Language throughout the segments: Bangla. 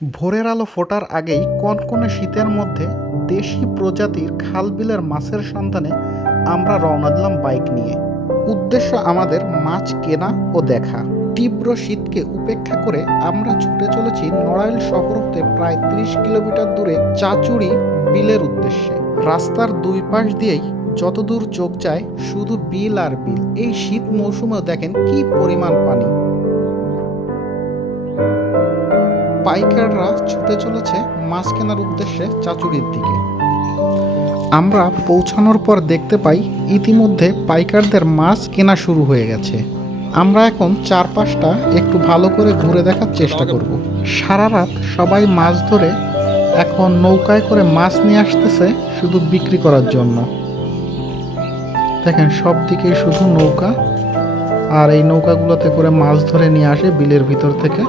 ভোরের আলো ফোটার আগেই কনকনে শীতের মধ্যে দেশি প্রজাতির খালবিলের মাছের সন্ধানে আমরা রওনা দিলাম বাইক নিয়ে। উদ্দেশ্য আমাদের মাছ কেনা ও দেখা। তীব্র শীতকে উপেক্ষা করে আমরা ছুটে চলেছি নড়াইল শহর হতে প্রায় ৩০ কিলোমিটার দূরে চাচুড়ি বিলের উদ্দেশ্যে। রাস্তার দুই পাশ দিয়েই যতদূর চোখ যায় শুধু বিল আর বিল। এই শীত মৌসুমেও দেখেন কি পরিমাণ পানি। পাইকাররা ছুটে চলেছে মাছ কেনার উদ্দেশ্যে চাচুড়ির দিকে। আমরা পৌঁছানোর পর দেখতে পাই ইতিমধ্যে পাইকারদের মাছ কেনা শুরু হয়ে গেছে। আমরা এখন চারপাশটা একটু ভালো করে ঘুরে দেখার চেষ্টা করব। সারা রাত সবাই মাছ ধরে এখন নৌকায় করে মাছ নিয়ে আসতেছে শুধু বিক্রি করার জন্য। দেখেন সব দিকেই শুধু নৌকা, আর এই নৌকাগুলোতে করে মাছ ধরে নিয়ে আসে বিলের ভিতর থেকে।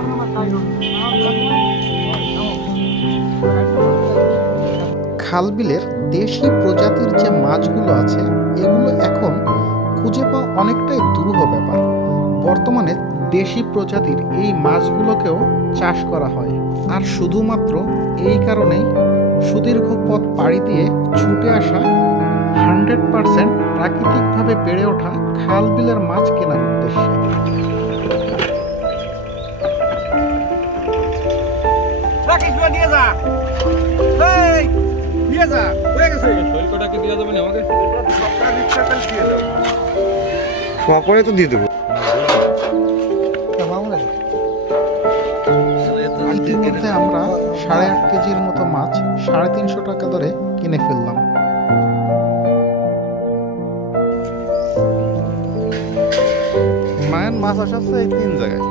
খালবিলের দেশি প্রজাতির যে মাছগুলো আছে এগুলো এখন খুঁজে পাওয়া অনেকটাই দুরূহ ব্যাপার। বর্তমানে দেশি প্রজাতির এই মাছগুলোকেও চাষ করা হয়, আর শুধুমাত্র এই কারণেই সুদীর্ঘ পথ পাড়ি দিয়ে ছুটে আসা 100% প্রাকৃতিকভাবে বেড়ে ওঠা খালবিলের মাছ কেনার উদ্দেশ্যে। সকলে তো দিয়ে দেবো। ইতিমধ্যে আমরা 8.5 কেজির মতো মাছ 350 টাকা দরে কিনে ফেললাম। মায়ের মাছ আসাচ্ছে এই 3 জায়গায়।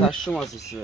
চারশো মাছ আছে।